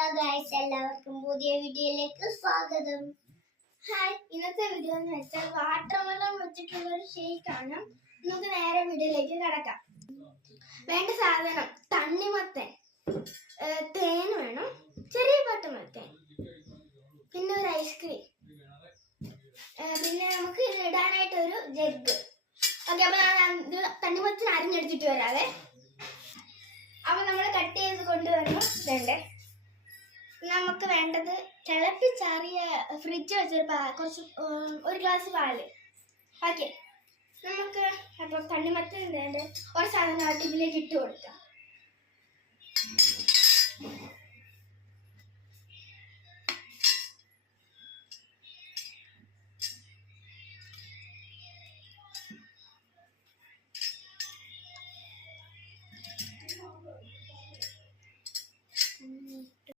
Hello guys, എല്ലാവർക്കും പുതിയ വീഡിയോയിലേക്ക് സ്വാഗതം. ഹായ്, ഇന്നത്തെ വീഡിയോ എന്ന് വെച്ചാൽ വാട്ടർമെലൺ വെച്ചിട്ടുള്ള ഒരു ഷേക്ക് ആണ്. നമുക്ക് നേരെ വീഡിയോയിലേക്ക് കടക്കാം. വേണ്ട സാധനം തണ്ണിമത്തൻ, തേൻ വേണം, ചെറിയ പട്ടുമത്തൻ, പിന്നെ ഒരു ഐസ്ക്രീം, പിന്നെ നമുക്ക് ഇടാനായിട്ട് ഒരു ജഗ്. ഓക്കെ, അപ്പൊ ഞാൻ തണ്ണിമത്തൻ അരിഞ്ഞെടുത്തിട്ട് വരാവേ. അപ്പൊ നമ്മൾ കട്ട് ചെയ്ത് കൊണ്ടുവരണം. വേണ്ടേ, നമുക്ക് വേണ്ടത് തിളപ്പിച്ചാറിയ ഫ്രിഡ്ജ് വെച്ചൊരു കുറച്ച് ഒരു ഗ്ലാസ് പാല്. ഓക്കെ, നമുക്ക് അപ്പം തണ്ണിമത്തൻ ഒരു സാധനമായിട്ട് ഇതിലേക്ക് ഇട്ട് കൊടുക്കാം.